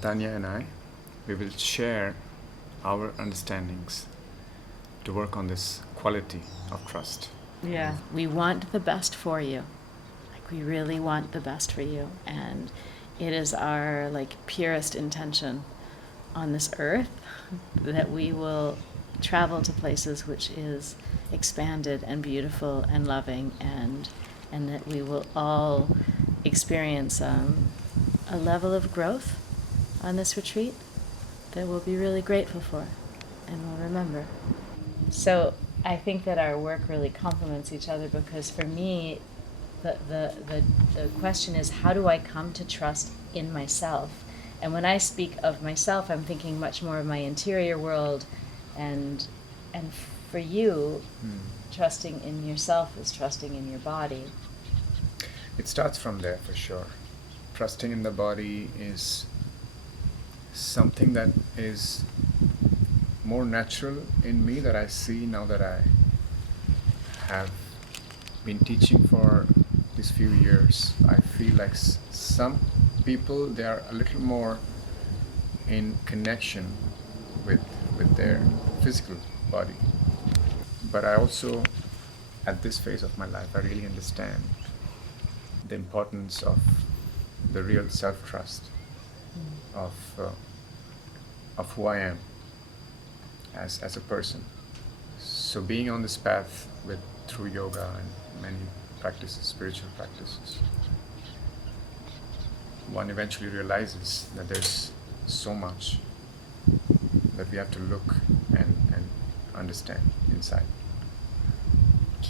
Tanya and I, we will share our understandings to work on this quality of trust. Yeah, we want the best for you. Like, we really want the best for you. And it is our, like, purest intention on this earth that we will travel to places which is expanded and beautiful and loving, and that we will all experience a level of growth on this retreat that we'll be really grateful for and we'll remember. So I think that our work really complements each other, because for me, the question is, how do I come to trust in myself? And when I speak of myself, I'm thinking much more of my interior world, and for you, trusting in yourself is trusting in your body. It starts from there for sure. Trusting in the body is something that is more natural in me, that I see now that I have been teaching for these few years. I feel like some people, they are a little more in connection with their physical body. But I also, at this phase of my life, I really understand the importance of the real self-trust of who I am as a person. So being on this path through yoga and many practices, spiritual practices, one eventually realizes that there's so much that we have to look and understand inside. Yeah.